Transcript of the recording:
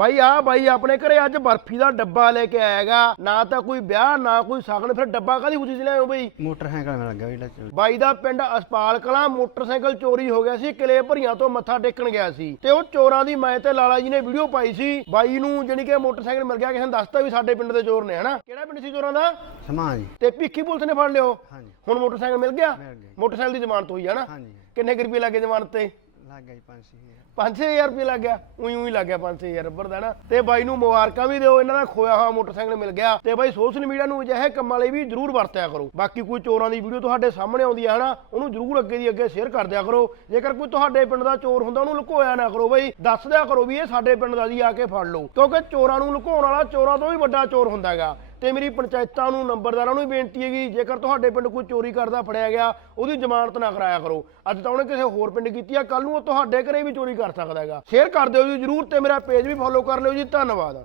ਬਾਈ ਆ ਬਾਈ ਆਪਣੇ ਘਰੇ ਅੱਜ ਬਰਫੀ ਦਾ ਡੱਬਾ ਲੈ ਕੇ ਆਏਗਾ ਨਾ ਤਾਂ ਕੋਈ ਵਿਆਹ ਨਾ ਕੋਈ ਸਗਨ ਫਿਰ ਡੱਬਾ ਕਾਦੀ ਖੁਸ਼ੀ ਚ ਲਿਆਇਓ ਬਈ? ਮੋਟਰਸਾਈਕਲ ਮਿਲ ਗਿਆ ਜਿਹੜਾ ਚੋਰੀ। ਬਾਈ ਦਾ ਪਿੰਡ ਅਸਪਾਲ ਕਲਾਂ ਮੋਟਰਸਾਈਕਲ ਚੋਰੀ ਹੋ ਗਿਆ ਸੀ ਕਿਲੇ ਭਰੀਆਂ ਤੋਂ ਮੱਥਾ ਟੇਕਣ ਗਿਆ ਸੀ। ਤੇ ਉਹ ਚੋਰਾਂ ਦੀ ਮੈਂ ਤੇ ਲਾਲਾ ਜੀ ਨੇ ਵੀਡੀਓ ਪਾਈ ਸੀ। ਬਾਈ ਨੂੰ ਜਾਣੀ ਕਿ ਮੋਟਰਸਾਈਕਲ ਮਿਲ ਗਿਆ ਕਿਸੇ ਨੇ ਦੱਸਤਾ ਵੀ ਸਾਡੇ ਪਿੰਡ ਦੇ ਚੋਰ ਨੇ ਹਨਾ? ਕਿਹੜਾ ਪਿੰਡ ਸੀ ਚੋਰਾਂ ਦਾ? ਸਮਾਂ ਜੀ। ਤੇ ਭਿੱਖੀ ਪੁਲਿਸ ਨੇ ਫੜ ਲਿਓ। ਹਾਂਜੀ। ਹੁਣ ਮੋਟਰਸਾਈਕਲ ਮਿਲ ਗਿਆ? ਮਿਲ ਗਿਆ ਜੀ। ਮੋਟਰਸਾਈਕਲ ਦੀ ਜ਼ਮਾਨਤ ਹੋਈ ਹੈ ਨਾ ਹਾਂਜੀ। ਕਿੰਨੇ ਕੁ ਰੁਪਏ ਲੱਗੇ ਜ਼ਮਾਨਤ ਤੇ? ਲੱਗ ਗਿਆ ਜੀ 500 5-6000 ਰੁਪਏ ਲੱਗ ਗਿਆ। ਉਹੀ ਉਹੀ ਲੱਗ ਗਿਆ 5-6000 ਰੁਪਏ ਦਾ ਨਾ। ਤੇ ਬਾਈ ਨੂੰ ਮੁਬਾਰਕਾਂ ਵੀ ਦਿਓ, ਇਹਨਾਂ ਦਾ ਖੋਇਆ ਹੋਇਆ ਮੋਟਰਸਾਈਕਲ ਮਿਲ ਗਿਆ। ਤੇ ਬਾਈ ਸੋਸ਼ਲ ਮੀਡੀਆ ਨੂੰ ਅਜਿਹੇ ਕੰਮਾਂ ਲਈ ਵੀ ਜਰੂਰ ਵਰਤਿਆ ਕਰੋ। ਬਾਕੀ ਕੋਈ ਚੋਰਾਂ ਦੀ ਵੀਡੀਓ ਤੁਹਾਡੇ ਸਾਹਮਣੇ ਆਉਂਦੀ ਹੈ ਹਨਾ, ਉਹਨੂੰ ਜਰੂਰ ਅੱਗੇ ਦੀ ਅੱਗੇ ਸ਼ੇਅਰ ਕਰ ਦਿਆ ਕਰੋ। ਜੇਕਰ ਕੋਈ ਤੁਹਾਡੇ ਪਿੰਡ ਦਾ ਚੋਰ ਹੁੰਦਾ, ਉਹਨੂੰ ਲੁਕੋਇਆ ਨਾ ਕਰੋ ਬਾਈ। ਦੱਸ ਦਿਆ ਕਰੋ ਵੀ ਇਹ ਸਾਡੇ ਪਿੰਡ ਦਾ ਜੀ, ਆ ਕੇ ਫੜ ਲਓ। ਕਿਉਂਕਿ ਚੋਰਾਂ ਨੂੰ ਲੁਕਾਉਣ ਵਾਲਾ ਚੋਰਾਂ ਤੋਂ ਵੀ ਵੱਡਾ ਚੋਰ ਹੁੰਦਾ ਹੈਗਾ। ਤੇ ਮੇਰੀ ਪੰਚਾਇਤਾਂ ਨੂੰ, ਨੰਬਰਦਾਰਾਂ ਨੂੰ ਵੀ ਬੇਨਤੀ ਹੈਗੀ, ਜੇਕਰ ਤੁਹਾਡੇ ਪਿੰਡ ਕੋਈ ਚੋਰੀ ਕਰਦਾ, ਫੜਿਆ ਗਿਆ, ਉਹਦੀ ਜ਼ਮਾਨਤ ਨਾ ਕਰਾਇਆ ਕਰੋ। ਅੱਜ ਤਾਂ ਉਹਨੇ ਕਿਸੇ ਹੋਰ ਪਿੰਡ ਕੀਤੀ ਆ ਕੱਲ ਨੂੰ ਉਹ ਤੁਹਾਡੇ ਘਰੇ ਵੀ ਚੋਰੀ ਕਰ ਸਕਦਾ ਹੈਗਾ। ਸ਼ੇਅਰ ਕਰ ਦਿਓ ਜੀ ਜਰੂਰ ਤੇ ਮੇਰਾ ਪੇਜ ਵੀ ਫੋਲੋ ਕਰ ਲਿਓ ਜੀ, ਧੰਨਵਾਦ।